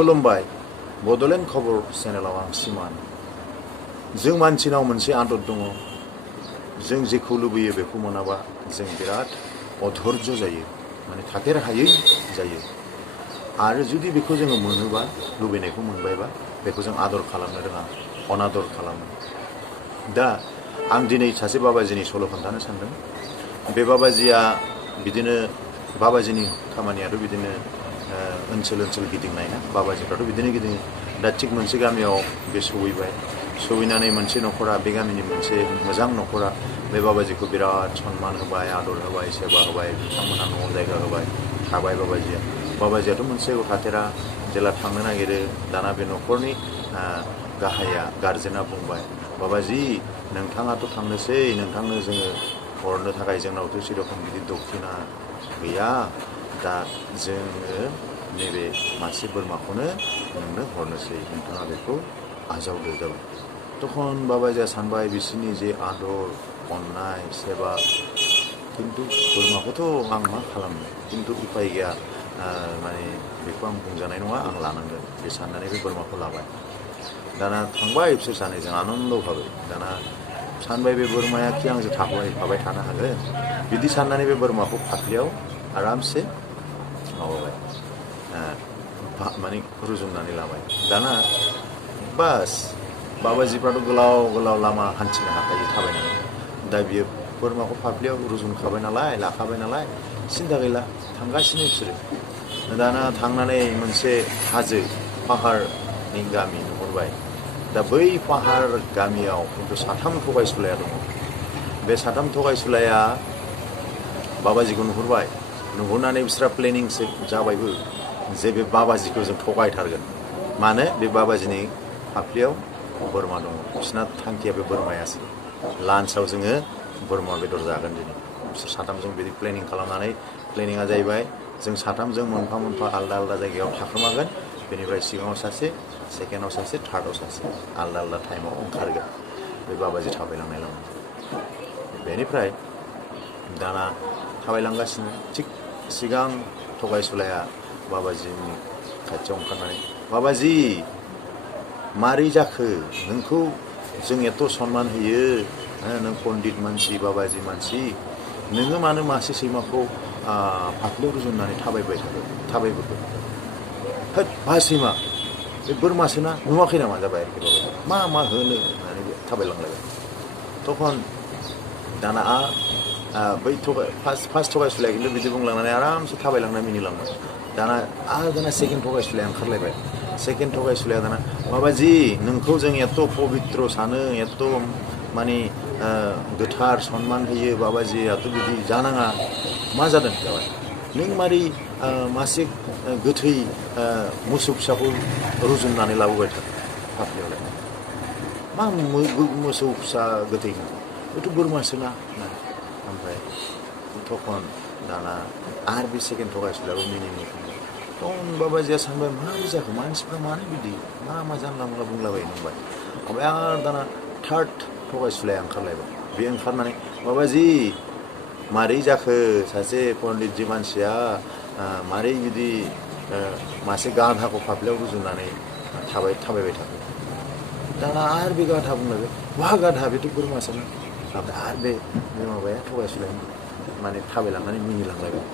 खुलुमबाय बड'लेण्ड खबर चेनेलाव आं सिमान जों मानसिनाव मोनसे आदत दङ जों जेखौ लुबैयो बेखौ मोनाबा जों बिराद अधर्ज जायो माने थाथेर हायै जायो आरो जुदि बेखौ जोङो मोनोबा लुबैनायखौ मोनबायबा बेखौ जों आदर खालामनो रोङा अनादर खालामो दा आं दिनै सासे बाबाजिनि सल' खोन्थानो सानदों बे बाबाजिया बिदिनो बाबाजिनि खामानियाथ' बिदिनो ओनसोल गिदिंनाय ना बाबाजिफ्राथ' बिदिनो गिदिङो दा थिग मोनसे गामियाव बे सहैबाय सहैनानै मोनसे न'खरा बे गामिनि मोनसे मोजां न'खरा बे बाबाजिखौ बिराद सनमान होबाय आदर होबाय सेबा होबाय बिथांमोनहा न'आव जायगा होबाय थाबाय बाबाजियाथ' मोनसे थाथेरा जेला थांनो नागिरो दाना बे न'खरनि गाहाया गारजेना बुंबाय बाबाजि नोंथाङाथ' थांनोसै नोंथांनो जोङो हरनो थाखाय जोंनावथ' सेरखम बिदि दक्षिना गैया दा जोङो नैबे मासे बोरमाखौनो नोंनो हरनोसै नोंथाङा बेखौ आजावदो जाबाय तखन बाबाजिया सानबाय बिसोरनि जे आदर अननाय सेबा किन्तु बोरमाखौथ' आं मा खालामनो किन्तु उपाय गैया माने बेखौ आं बुंजानाय नङा आं लानांगोन बे साननानै बे बोरमाखौ लाबाय दाना थांबाय बिसोर सानैजों आनन्द भाबै दाना सानबाय बे बोरमाया कि आंजों थाबाय थानो हागोन बिदि साननानै बे बोरमाखौ फाफ्लियाव आरामसे माबाबाय माने रुजुननानै लाबाय दाना बास बाबाजिफ्राथ' गोलाव लामा हान्थिनो हाखायो थाबायनानै दा बियो बोरमाखौ फाफ्लियाव रुजुनखाबाय नालाय लाखाबाय नालाय सिन्था गैला थांगासिनो बिसोरो दाना थांनानै मोनसे हाजो पाहारनि गामि नुहुरबाय दा बै पाहार गामियाव खिन्थु साथाम थगायसुलाया दङ बे साथाम थगायसुलाया बाबाजिखौ नुहुरबाय नुहुरनानै बिस्रा प्लेनिंसो जाबायबो जे बे बाबाजिखौ जों थगायथारगोन मानो बे बाबाजिनि फाफ्लियाव बोरमा दङ बिसोरना थांखिया बे बोरमायासो लान्चआव जोङो बोरमा बेदर जागोन दिनै बिसोर साथामजों बिदि प्लेनिं खालामनानै प्लेनिङा जाहैबाय जों साथामजों मोनफा आलदा जायगायाव थाखोमागोन बेनिफ्राय सिगाङाव सासे सेकेन्डआव सासे थार्डआव सासे आलदा टाइमाव ओंखारगोन बे बाबाजि थाबायलांनाय लामा बेनिफ्राय दाना थाबायलांगासिनो थिग सिगां थगायसुलाया बाबाजिनि खाथियाव ओंखारनानै बाबाजि मारै जाखो नोंखौ जों एथ' सनमान होयो नों पण्डित मानसि बाबाजि मानसि नोङो मानो मासे सैमाखौ फाफ्लियाव रुजुननानै थाबायबोखो होद मा सैमा बे बोरमासोना नुवाखै नामा जाबाय आरोखि बाबाजि मा होनो होननानै थाबायलांलायबाय तखन दाना बै फार्स्ट थगायसुलाया खिन्थु बिदि बुंलांनानै आरामसे थाबायलांना मिनिलांबाय दाना सेकेन्ड थगायसुलाया ओंखारलायबाय सेकेन्ड थगायसुलाया दाना बाबाजि नोंखौ जों एथ' पबित्र सानो एथ' माने गोथार सनमान होयो बाबाजियाथ' बिदि जानाङा मा जादों जाबाय नों मारै मासे गोथै मोसौ फिसाखौ रुजुननानै लाबोबाय थादों फाफ्लियावलाय मा मोसौ फिसा गोथै बेथ' बोरमासोना ओमफ्राय तखन दाना आरो बे सेकेन्ड थगायसुलायाबो मिनिनो तखन बाबाजिया सानबाय माबोरै जाखो मानसिफ्रा मानो बिदि मा जानला मोनला बुंलाबायो नंबाय ओमफ्राय आरो दाना थार्ड थगायसुलाया ओंखारलायबाय बे ओंखारनानै बाबाजि मारै जाखो सासे पण्डितजी मानसिया मारै बिदि मासे गाधाखौ फाफ्लियाव रुजुनानै थाबायबाय थाखो दाना आरो बे गाधा बुंलायबाय बहा गाधा बेथ' बोरमासोना ओमफ्राय आरो बे माबाया थगायसुलाया माने थाबायलांनानै मिनिलांलायबाय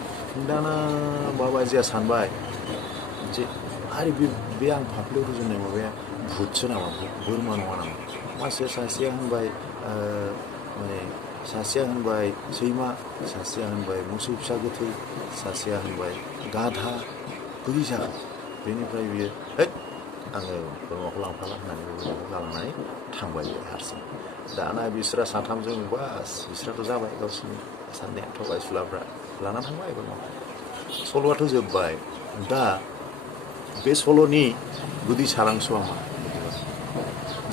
दाना बाबाजिया सानबाय जे आरो बे आं फाफ्लियाव रुजुननाय माबाया भुतसो नामा बोरमा नङा नामा सासेया होनबाय माने सासेया होनबाय सैमा सासेया होनबाय मोसौ फिसा गोथै सासेया होनबाय गाधा बोरै जागोन बेनिफ्राय बियो हैद आङो बोरमाखौ लांफाला होननानै बोरमाखौ गालांनानै थांबाय बे हारसिं दाना बिस्रा साथामजों बास बिस्राथ' जाबाय गावसोरनि साननाया थगायसुलाफ्रा लाना थांबाय बोरमाखौ सल'आथ' जोब्बाय दा बे सल'नि गुदि सारांस'आ मा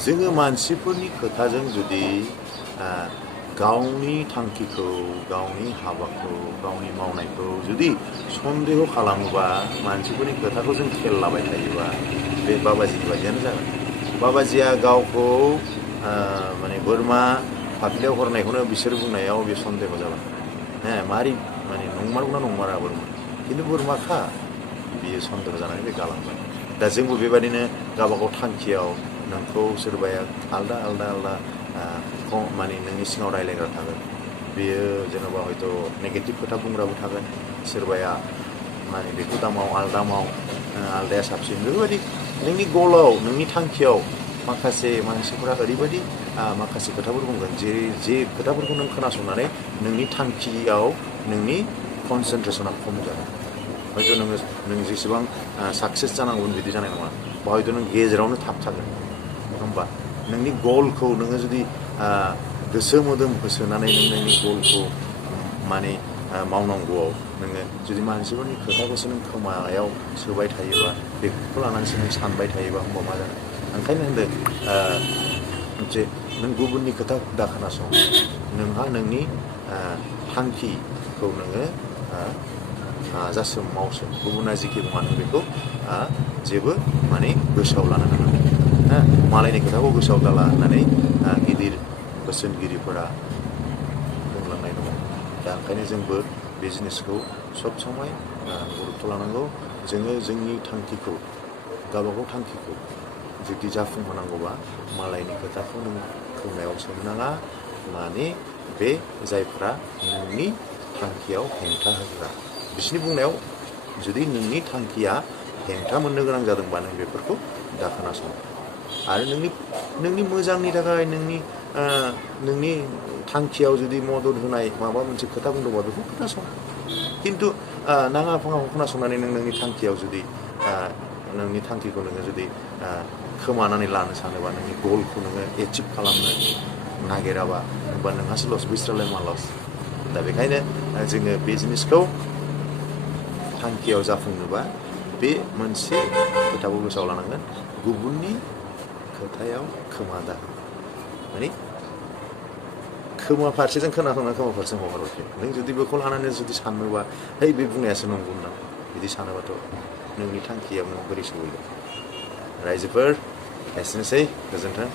जोङो मानसिफोरनि खोथाजों जुदि गावनि थांखिखौ गावनि हाबाखौ गावनि मावनायखौ जुदि सन्देह खालामोबा मानसिफोरनि खोथाखौ जों खेल लाबाय थायोबा बे बाबाजिनि बायदियानो जागोन बाबाजिया गावखौ माने बोरमा फाफ्लियाव हरनायखौनो बिसोर बुंनायाव बे सन्देह जाबाय मारै माने नंमारगौना नंमारा बोरमा खिन्थु बोरमाखा बियो सन्देह जानानै बे गालांबाय दा जोंबो बेबायदिनो गावबागाव थांखियाव नोंखौ सोरबाया आलदा आलदा आलदा माने नोंनि सिङाव रायज्लायग्रा थागोन। बेयो जेन'बा हयथ' नेगेटिभ खोथा बुंग्राबो थागोन, सोरबाया माने बेखौ दामाव आलदा माव, आलदाया साबसिन, बेफोरबायदि नोंनि गलाव नोंनि थांखियाव माखासे मानसिफोरा ओरैबायदि माखासे खोथाफोर बुंगोन जे खोथाफोरखौ नों खोनासंनानै नोंनि थांखियाव नोंनि कनसेन्ट्रेसना खम जागोन। हयथ' नों जेसेबां साक्सेस जानांगौन बिदि जानाय नङा, बा हयथ' नों गेजेरावनो थाबथागोन। होमबा नोंनि गलखौ नोङो जुदि गोसो मोदोम होसोनानै नों नोंनि गलखौ माने मावनांगौआव नोङो जुदि मानसिफोरनि खोथाखौसो नों खोमायाव सोबाय थायोबा, बेखौ लानानैसो नों सानबाय थायोबा, होमबा मा जागोन? ओंखायनो होनदों जे नों गुबुननि खोथा दा खोनासं, नोंहा नोंनि थांखिखौ नोङो नाजासो मावसो, गुबुना जिखि बुङा नों बेखौ जेबो माने गोसोआव लानो नाङा। मालायनि खोथाखौ गोसोआव दाला होननानै गिदिर बोसोनगिरिफोरा बुंलांनाय दङ। दा ओंखायनो जोंबो बे जिनिसखौ सब समय गुरुत्व लानांगौ। जोङो जोंनि थांखिखौ, गावबागाव थांखिखौ जुदि जाफुंहोनांगौबा मालायनि खोथाखौ नों खोमायाव सोनो नाङा। माने बे जायफ्रा नोंनि थांखियाव हेंथा होग्रा, बिसोरनि बुंनायाव जुदि नोंनि थांखिया हेंथा मोननो गोनां जादोंबा नों बेफोरखौ दा खोनासं। आरो नोंनि मोजांनि थाखाय नोंनि थांखियाव जुदि मदद होनाय माबा मोनसे खोथा बुंदोंबा बेखौ खोनासं। खिन्थु नाङा फाङाखौ खोनासंनानै नों नोंनि थांखियाव जुदि नोंनि थांखिखौ नोङो जुदि खोमानानै लानो सानोबा, नोंनि गलखौ नोङो एचिभ खालामनो नागिराबा, होमबा नोंहासो लस, बिस्रालाय मा लस? दा बेखायनो जोङो बे जिनिसखौ थांखियाव जाफुंनोबा बे मोनसे खोथाखौ गोसोआव लानांगोन, गुबुननि खोथायाव खोमा दा हो। माने खोमा फारसेजों खोनासंना खोमा फारसेजों हगारहरफिन। नों जुदि बेखौ लानानै जुदि सानोबा, है बे बुंनायासो नंगौ होनना बिदि सानोबाथ' नोंनि थांखियाव नों बोरै सहैगोन? रायजोफोर एसेनोसै, गोजोन्थों।